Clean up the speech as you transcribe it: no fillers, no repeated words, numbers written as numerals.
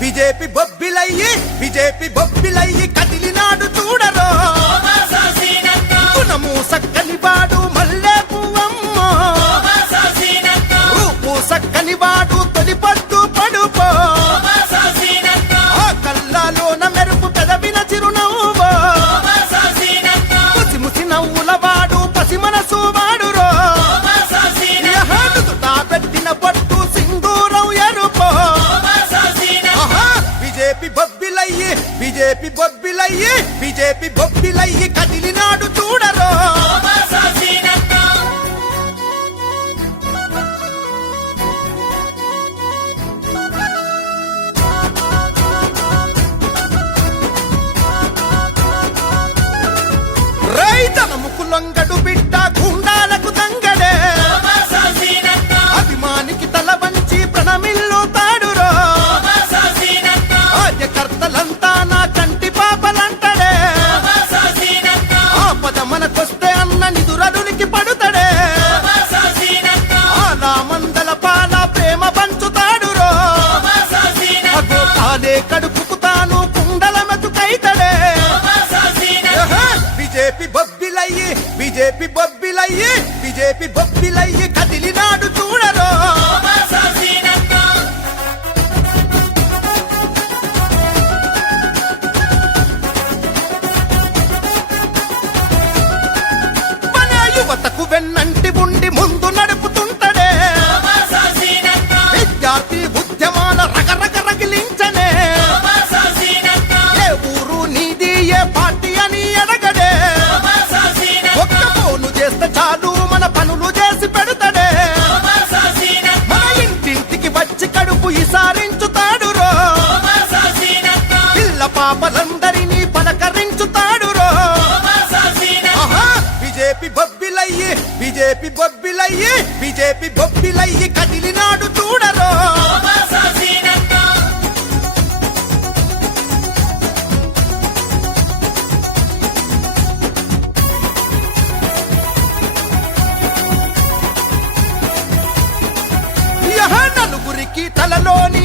BJP బొబ్బిలయ్యి BJP బొబ్బిలయ్యి కదిలినాడు చూడరో గుణము సక్కని వాడు మల్లె పువ్వమ్మ రూపు సక్కని వాడు తొలి పద్దు పడుపో ఆ కళ్ళలోన మెరుపు పెదవిన చిరునవ్వు ముసి ముసి నవ్వుల వాడు పసి మనసు వాడురో పెట్టిన పట్టు సింధూరం ఎరుపో బీజేపీ బొబ్బిలయ్యి బీజేపీ బొబ్బిలయ్యి బీజేపీ బొబ్బిలయ్యి కదిలినాడు చూడరో రైతనముకు లొంగడు బిడ్డ గుండాలకు దంగడే అభిమానికి తల వంచి ప్రణమిల్లు తాడురో కార్యకర్తలంతా నా కంటి పాపలంటడే ఆపద మనకొస్తే అన్న నిదురడునికి పడుతడే ఆలా మందల పాల ప్రేమ పంచుతాడురో కాలే కడుపుకు తాను కుండల మెతుకైతడే బీజేపీ బొబ్బిలయ్యి బీజేపీ బొబ్బిలయ్యి బీజేపీ బొబ్బిలయ్యి కదిలినాడు చూడరో మన యువతకు వెన్నంటి ఉండి ముందు నడుపుతుంటడే విద్యార్థి ఉద్యమాల రగరగ రగిలించనే ఏ ఊరు నీది ఏ పార్టీ అని అడగడే ఒక్క ఫోను చేస్తే చాలు మన పనులు చేసి పెడతాడే మన ఇంటింటికి వచ్చి కడుపు ఇసారించుతాడురో పిల్ల పాపలందరినీ పలకరించుతాడురో బీజేపీ బొబ్బిలయ్యి బీజేపీ బొబ్బిలయ్యి బీజేపీ బొబ్బిలయ్యి కదిలినాడు చూడరో నలుగురికి తలలోని